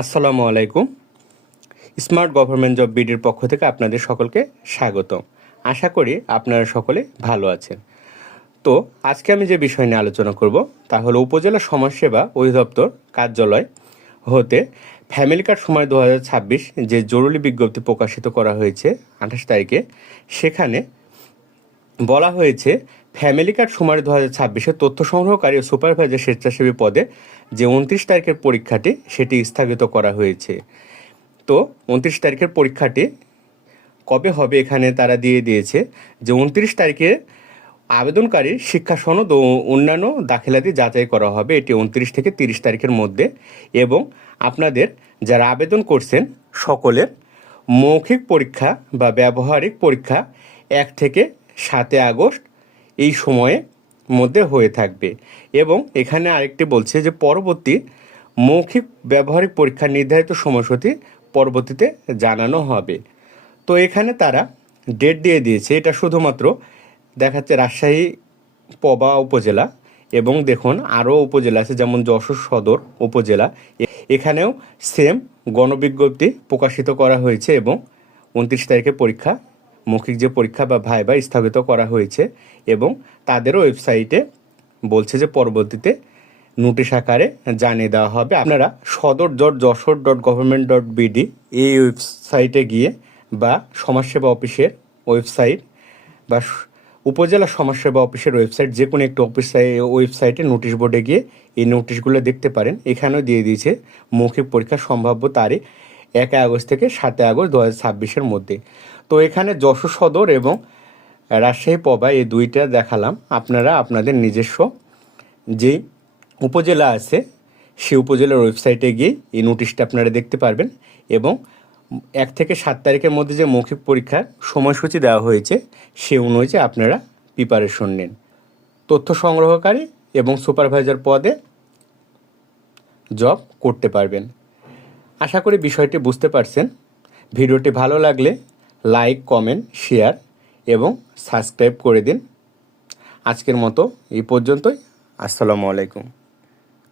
আসসালামু আলাইকুম। Smart government job বিডির পক্ষ থেকে আপনাদের সকলকে স্বাগতম। আশা করি আপনারা সকলে ভালো আছেন। তো আজকে আমি যে বিষয় নিয়ে আলোচনা করব তা হলো উপজেলা সমাজসেবা অধিদপ্তর কার্যালয় হতে ফ্যামিলি কার্ড সময় 2026 যে জরুরি বিজ্ঞপ্তি প্রকাশিত করা হয়েছে 28 তারিখে, সেখানে বলা হয়েছে ফ্যামিলি কার্ড সুমারি 2026 তথ্য সংগ্রহকারী ও সুপারভাইজার স্বেচ্ছাসেবী পদে যে 29 তারিখের পরীক্ষাটি সেটি স্থগিত করা হয়েছে। তো 29 তারিখের পরীক্ষাটি কবে হবে এখানে তারা দিয়ে দিয়েছে যে 29 তারিখে আবেদনকারীর শিক্ষা সনদ ও অন্যান্য দাখিলাতি যাচাই করা হবে, এটি 29 থেকে 30 তারিখের মধ্যে। এবং আপনাদের যারা আবেদন করছেন সকলের মৌখিক পরীক্ষা বা ব্যবহারিক পরীক্ষা 1 থেকে 7 আগস্ট এই সময়ের মধ্যে হয়ে থাকবে। এবং এখানে আরেকটি বলছে যে পরবর্তী মৌখিক ব্যবহারিক পরীক্ষার নির্ধারিত সময়সূচি পরবর্তীতে জানানো হবে। তো এখানে তারা ডেট দিয়ে দিয়েছে, এটা শুধুমাত্র দেখাচ্ছে রাজশাহী পবা উপজেলা এবং দেখুন আরও উপজেলা আছে যেমন যশোর সদর উপজেলা, এখানেও সেম গণবিজ্ঞপ্তি প্রকাশিত করা হয়েছে এবং 29 তারিখে পরীক্ষা মৌখিক যে পরীক্ষা বা ভাইবা স্থগিত করা হয়েছে এবং তাদেরও ওয়েবসাইটে বলছে যে পরবর্তীতে নোটিশ আকারে জানিয়ে দেওয়া হবে। আপনারা সদর.যশোর.গভর্নমেন্ট.বিডি এই ওয়েবসাইটে গিয়ে বা সমাজসেবা অফিসের ওয়েবসাইট বা উপজেলা সমাজসেবা অফিসের ওয়েবসাইট যে কোনো একটি ওয়েবসাইটে নোটিশ বোর্ডে গিয়ে এই নোটিশগুলো দেখতে পারেন। এখানেও দিয়ে দিয়েছে মৌখিক পরীক্ষার সম্ভাব্য তারিখ 1 আগস্ট থেকে 7 আগস্ট 2026 মধ্যে। তো এখানে যশোর সদর এবং রাজশাহী পবা এই দুইটা দেখালাম। আপনারা আপনাদের নিজস্ব যেই উপজেলা আছে সেই উপজেলার ওয়েবসাইটে গিয়ে এই নোটিশটা আপনারা দেখতে পারবেন এবং 1 থেকে 7 তারিখের মধ্যে যে মৌখিক পরীক্ষার সময়সূচি দেওয়া হয়েছে সে অনুযায়ী আপনারা প্রিপারেশন নেন। তথ্য সংগ্রহকারী এবং সুপারভাইজার পদে জব করতে পারবেন। আশা করি বিষয়টি বুঝতে পারছেন। ভিডিওটি ভালো লাগলে লাইক, কমেন্ট, শেয়ার এবং সাবস্ক্রাইব করে দিন। আজকের মতো এই পর্যন্তই। আসসালামু আলাইকুম।